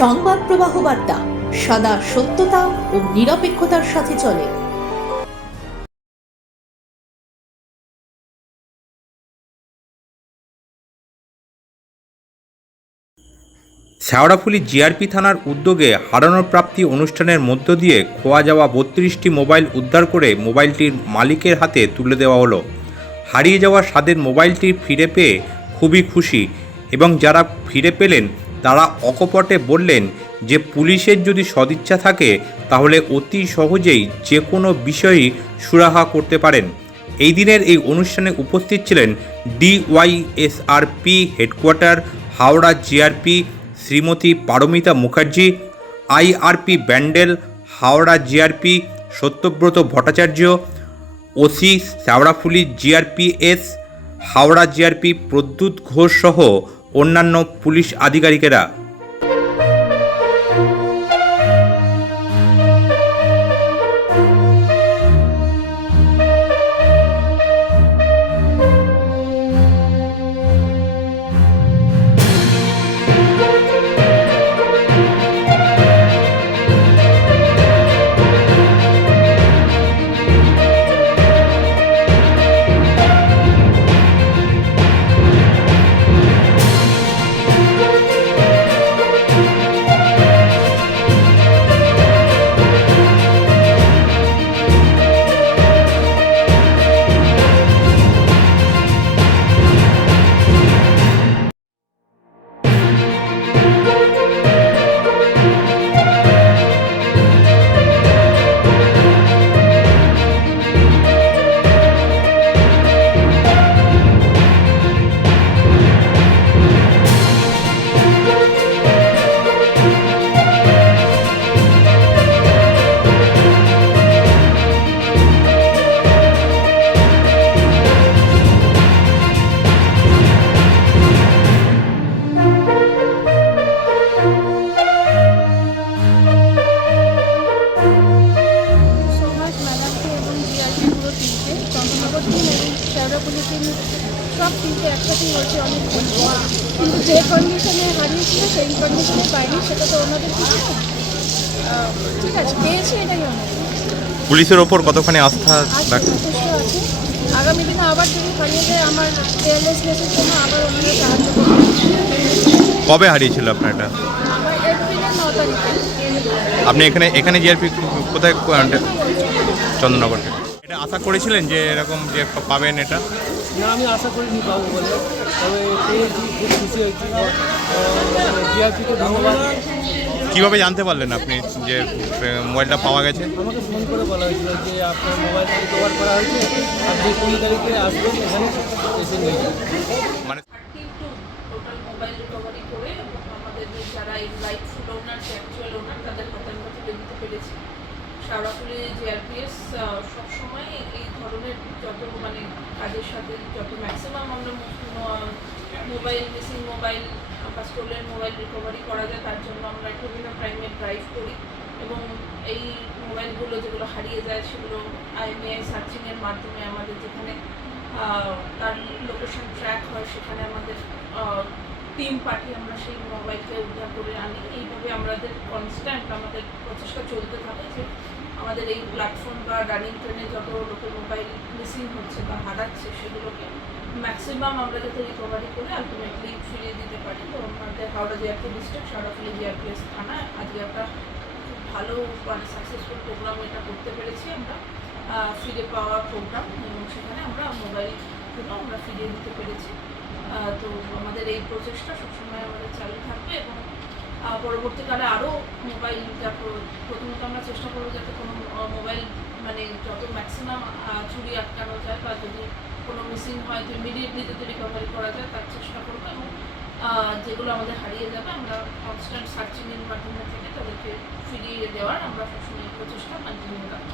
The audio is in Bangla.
সংবাদ প্রবাহ বার্তা, সদা সত্যতা ও নিরপেক্ষতার সাথে চলে। শেওড়াফুলি জিআরপি থানার উদ্যোগে হারানোর প্রাপ্তি অনুষ্ঠানের মধ্য দিয়ে খোয়া যাওয়া বত্রিশটি মোবাইল উদ্ধার করে মোবাইলটির মালিকের হাতে তুলে দেওয়া হলো। হারিয়ে যাওয়া স্বাদের মোবাইলটি ফিরে পেয়ে খুবই খুশি এবং যারা ফিরে পেলেন তারা অকপটে বললেন যে পুলিশের যদি সদিচ্ছা থাকে, তাহলে অতি সহজেই যে কোনো বিষয়ই সুরাহা করতে পারেন। এই দিনের এই অনুষ্ঠানে উপস্থিত ছিলেন DYSRP headquarter, Howrah GRP Shrimati Paramita Mukherjee, IRP Bandel, Howrah GRP Satyabrata Bhattacharya, OC Sheoraphuli GRPS, Howrah GRP Pradyut Ghosh সহ অন্যান্য পুলিশ আধিকারিকেরা সব একসাথেই হয়েছে অনেক কিন্তু যে কন্ডিশনে হারিয়েছিল সেই কন্ডিশনে পাইনি সেটা তো ওনাদের ঠিক আছে পেয়েছি এটাই অনেক। পুলিশের ওপর কতখানি আস্থা আগামী দিনে আবার যদি হারিয়ে যায় আমার কেয়ারলেসনেসের জন্য আবার ওনারা সাহায্য কবে হারিয়েছিল আপনার এটা আপনি এখানে এখানে জিআরপি কোথায় চন্দ্রনগর। এটা আশা করেছিলেন যে এরকম যে পাবেন এটা? না আমি আশা করিনি পাবো বলে। তবে পেয়েছি খুব খুশি হয়েছি। জিআরপিকে ধন্যবাদ। কীভাবে জানতে পারলেন আপনি যে মোবাইলটা পাওয়া গেছে? আমাকে ফোন করে বলা হয়েছিল যে আপনার মোবাইলটা রিকভার করা হয়েছে? আর যে কুড়ি তারিখে আসবেন এখানে এসে নিয়ে মানে thirty two total mobile recovery করে আমাদের যারা এই রাইটফুল ওনার যে অ্যাকচুয়াল ওনার তাদের তুলে দিতে পেরেছি। সারাপুরি জিআরপিএস সবসময় এই ধরনের যত মানে কাজের সাথে যত ম্যাক্সিমাম আমরা মোবাইল মিসিং মোবাইল বা স্টোলের মোবাইল রিকভারি করা যায়, তার জন্য আমরা বিভিন্ন ক্রাইমে ড্রাইভ করি। এবং এই মোবাইলগুলো যেগুলো হারিয়ে যায়, সেগুলো আইএমআই সার্চিংয়ের মাধ্যমে আমাদের যেখানে তার লোকেশন ট্র্যাক হয়, সেখানে আমাদের টিম পাঠিয়ে আমরা সেই মোবাইলকে উদ্ধার করে আনি। এইভাবে আমাদের কনস্ট্যান্ট আমাদের প্রচেষ্টা চলতে থাকে যে আমাদের এই প্ল্যাটফর্ম বা রানিং ট্রেনে যত লোকের মোবাইল মিসিং হচ্ছে বা হারাচ্ছে, সেগুলোকে ম্যাক্সিমাম আমরা যাতে রিকভারি করে আলটিমেটলি ফিরিয়ে দিতে পারি। তো আমাদের Howrah GRP district Sheoraphuli GRPS থানা। আজকে একটা খুব ভালো মানে সাকসেসফুল প্রোগ্রাম এটা করতে পেরেছি আমরা। ফিরে পাওয়া প্রোগ্রাম এবং সেখানে আমরা মোবাইলগুলো আমরা ফিরিয়ে দিতে পেরেছি। তো আমাদের এই প্রচেষ্টা সবসময় আমাদের চালু থাকবে এবং পরবর্তীকালে আরও মোবাইল প্রথমত আমরা চেষ্টা করব যাতে কোনো মোবাইল মানে যত ম্যাক্সিমাম চুরি আটকানো যায় বা যদি কোনো মিসিং হয় তো ইমিডিয়েটলি যদি রিকভারি করা যায়, তার চেষ্টা করব এবং যেগুলো আমাদের হারিয়ে যাবে, আমরা কনস্ট্যান্ট সার্চিংয়ের মাধ্যমে থেকে তাদেরকে ফিরিয়ে দেওয়ার আমরা সবসময় প্রচেষ্টা কন্টিনিউ রাখব